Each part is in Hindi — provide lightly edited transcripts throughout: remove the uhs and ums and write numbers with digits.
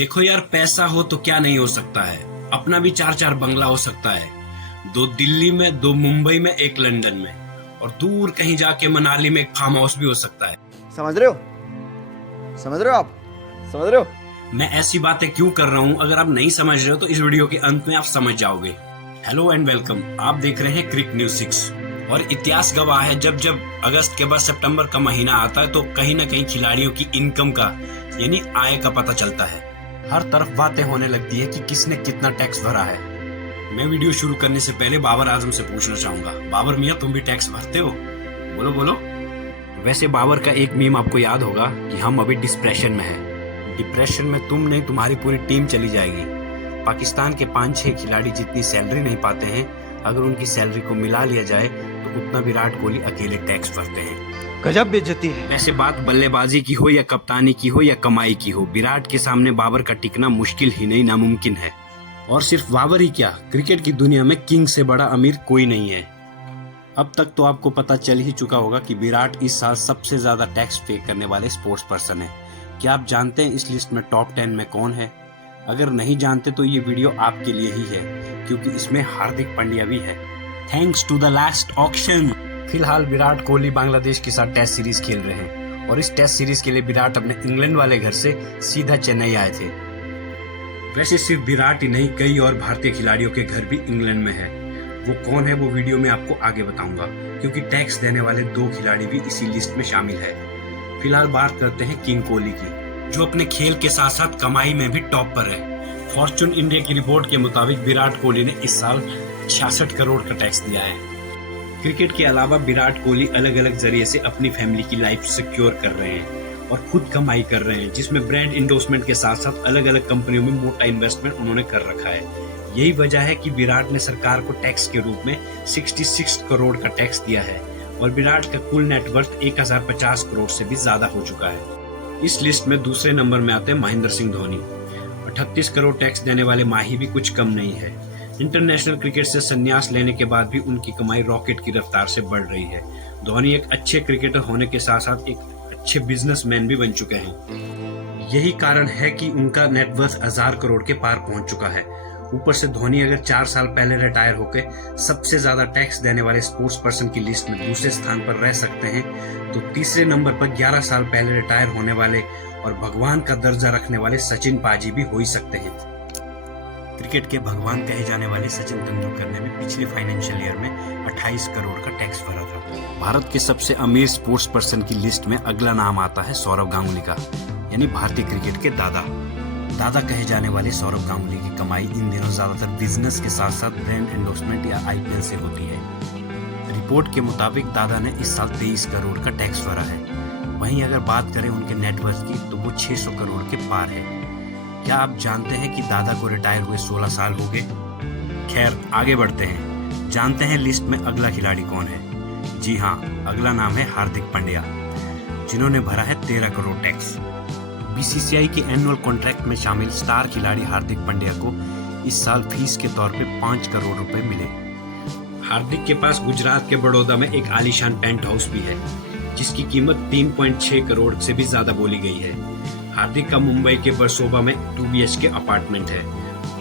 देखो यार, पैसा हो तो क्या नहीं हो सकता है। अपना भी 4-4 बंगला हो सकता है। 2 दिल्ली में, 2 मुंबई में, 1 लंदन में, और दूर कहीं जाके मनाली में एक फार्म हाउस भी हो सकता है। समझ रहे हो? समझ रहे हो आप? समझ रहे हो? मैं ऐसी बातें क्यों कर रहा हूँ? अगर आप नहीं समझ रहे हो तो इस वीडियो के अंत में आप समझ जाओगे। हेलो एंड वेलकम, आप देख रहे हैं क्रिक न्यूज 6। और इतिहास गवाह है, जब जब अगस्त के बाद सितंबर का महीना आता है तो कहीं ना कहीं खिलाड़ियों की इनकम का यानी आय का पता चलता है। हर तरफ बातें होने लगती है कि किसने कितना टैक्स भरा है। मैं वीडियो शुरू करने से पहले बाबर आजम से पूछना चाहूंगा, बाबर मियां, तुम भी टैक्स भरते हो? बोलो बोलो। वैसे बाबर का एक मीम आपको याद होगा कि हम अभी डिप्रेशन में हैं। डिप्रेशन में तुम नहीं, तुम्हारी पूरी टीम चली जाएगी। पाकिस्तान के 5-6 खिलाड़ी जितनी सैलरी नहीं पाते हैं, अगर उनकी सैलरी को मिला लिया जाए तो उतना विराट कोहली अकेले टैक्स भरते हैं। गजब बेइज्जती है। वैसे बात बल्लेबाजी की हो या कप्तानी की हो या कमाई की हो, विराट के सामने बाबर का टिकना मुश्किल ही नहीं, नामुमकिन है। और सिर्फ बाबर ही क्या, क्रिकेट की दुनिया में किंग से बड़ा अमीर कोई नहीं है। अब तक तो आपको पता चल ही चुका होगा कि विराट इस साल सबसे ज्यादा टैक्स पे करने वाले स्पोर्ट्स पर्सन है। क्या आप जानते हैं इस लिस्ट में टॉप 10 में कौन है? अगर नहीं जानते तो ये वीडियो आपके लिए ही है, क्योंकि इसमें हार्दिक पांड्या भी है। Thanks to the last auction. फिलहाल विराट कोहली बांग्लादेश के साथ टेस्ट सीरीज खेल रहे हैं, और इस टेस्ट सीरीज के लिए विराट अपने इंग्लैंड वाले घर से सीधा चेन्नई आए थे। वैसे सिर्फ विराट ही नहीं, कई और भारतीय खिलाड़ियों के घर भी इंग्लैंड में है। वो कौन है वो वीडियो में आपको आगे बताऊंगा, क्योंकि टैक्स देने वाले 2 खिलाड़ी भी इसी लिस्ट में शामिल है। फिलहाल बात करते हैं किंग कोहली की, जो अपने खेल के साथ साथ कमाई में भी टॉप पर है। फॉर्चून इंडिया की रिपोर्ट के मुताबिक विराट कोहली ने इस साल 66 करोड़ का टैक्स दिया है। क्रिकेट के अलावा विराट कोहली अलग अलग जरिए से अपनी फैमिली की लाइफ सिक्योर कर रहे हैं और खुद कमाई कर रहे हैं, जिसमें ब्रांड इंडोर्समेंट के साथ साथ अलग अलग कंपनियों में मोटा इन्वेस्टमेंट उन्होंने कर रखा है। यही वजह है कि विराट ने सरकार को टैक्स के रूप में 66 करोड़ का टैक्स दिया है, और विराट का कुल नेटवर्थ 1050 करोड़ से भी ज्यादा हो चुका है। इस लिस्ट में दूसरे नंबर में आते हैं महेंद्र सिंह धोनी। 38 करोड़ टैक्स देने वाले माही भी कुछ कम नहीं है। इंटरनेशनल क्रिकेट से संन्यास लेने के बाद भी उनकी कमाई रॉकेट की रफ्तार से बढ़ रही है। धोनी एक अच्छे क्रिकेटर होने के साथ साथ एक अच्छे बिजनेसमैन भी बन चुके हैं। यही कारण है कि उनका नेटवर्थ 1000 करोड़ के पार पहुंच चुका है। ऊपर से धोनी अगर 4 साल पहले रिटायर होकर सबसे ज्यादा टैक्स देने वाले स्पोर्ट्स पर्सन की लिस्ट में दूसरे स्थान पर रह सकते हैं, तो तीसरे नंबर पर 11 साल पहले रिटायर होने वाले और भगवान का दर्जा रखने वाले सचिन पाजी भी हो ही सकते हैं। क्रिकेट के भगवान कहे जाने वाले सचिन तेंदुलकर ने भी पिछले फाइनेंशियल ईयर में 28 करोड़ का टैक्स भरा था। भारत के सबसे अमीर स्पोर्ट्स पर्सन की लिस्ट में अगला नाम आता है सौरव गांगुली का, यानी भारतीय क्रिकेट के दादा। दादा कहे जाने वाले सौरव गांगुली की कमाई इन दिनों ज्यादातर बिजनेस के साथ साथ ब्रांड एंडोर्समेंट या IPL से होती है। रिपोर्ट के मुताबिक दादा ने इस साल 23 करोड़ का टैक्स भरा है। वहीं अगर बात करें उनके नेटवर्थ की, तो वो 600 करोड़ के पार है। क्या आप जानते हैं कि दादा को रिटायर हुए 16 साल हो गए? खैर, आगे बढ़ते हैं, जानते हैं लिस्ट में अगला खिलाड़ी कौन है। जी हाँ, अगला नाम है हार्दिक पांड्या, जिन्होंने भरा है 13 करोड़ टैक्स। BCCI के एनुअल कॉन्ट्रैक्ट में शामिल स्टार खिलाड़ी हार्दिक पांड्या को इस साल फीस के तौर पे 5 करोड़ रुपए मिले। हार्दिक के पास गुजरात के बड़ौदा में एक आलीशान पेंट हाउस भी है, जिसकी कीमत 3.6 करोड़ से भी ज्यादा बोली गई है। हार्दिक का मुंबई के बरसोबा में 2 BHK अपार्टमेंट है,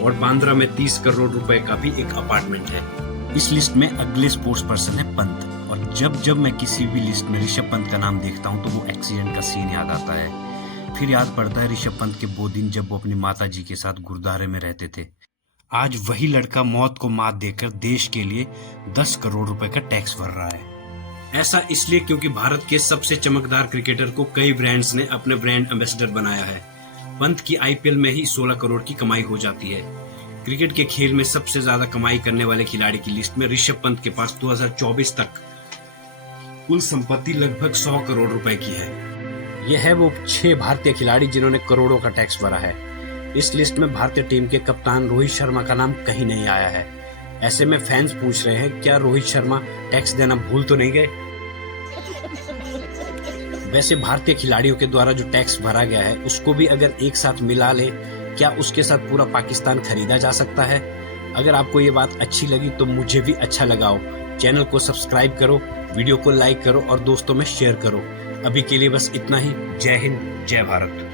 और बांद्रा में 30 करोड़ रुपए का भी एक अपार्टमेंट है। इस लिस्ट में अगले स्पोर्ट्स पर्सन है पंत, और जब मैं किसी भी लिस्ट में ऋषभ पंत का नाम देखता हूं तो वो एक्सीडेंट का सीन याद आता है। फिर याद पड़ता है ऋषभ पंत के वो दिन जब वो अपनी माता जी के साथ गुरुद्वारे में रहते थे। आज वही लड़का मौत को मात देकर देश के लिए 10 करोड़ रुपए का टैक्स भर रहा है। ऐसा इसलिए क्योंकि भारत के सबसे चमकदार क्रिकेटर को कई ब्रांड्स ने अपने ब्रांड एम्बेसडर बनाया है। पंत की IPL में ही 16 करोड़ की कमाई हो जाती है। क्रिकेट के खेल में सबसे ज्यादा कमाई करने वाले खिलाड़ी की लिस्ट में ऋषभ पंत के पास 2024 तक कुल संपत्ति लगभग 100 करोड़ रुपए की है। यह है वो 6 भारतीय खिलाड़ी जिन्होंने करोड़ों का टैक्स भरा है। इस लिस्ट में भारतीय टीम के कप्तान रोहित शर्मा का नाम कहीं नहीं आया है। ऐसे में फैंस पूछ रहे हैं, क्या रोहित शर्मा टैक्स देना भूल तो नहीं गए? वैसे भारतीय खिलाड़ियों के द्वारा जो टैक्स भरा गया है उसको भी अगर एक साथ मिला ले, क्या उसके साथ पूरा पाकिस्तान खरीदा जा सकता है? अगर आपको ये बात अच्छी लगी तो मुझे भी अच्छा लगाओ। चैनल को सब्सक्राइब करो, वीडियो को लाइक करो और दोस्तों में शेयर करो। अभी के लिए बस इतना ही। जय हिंद, जय भारत।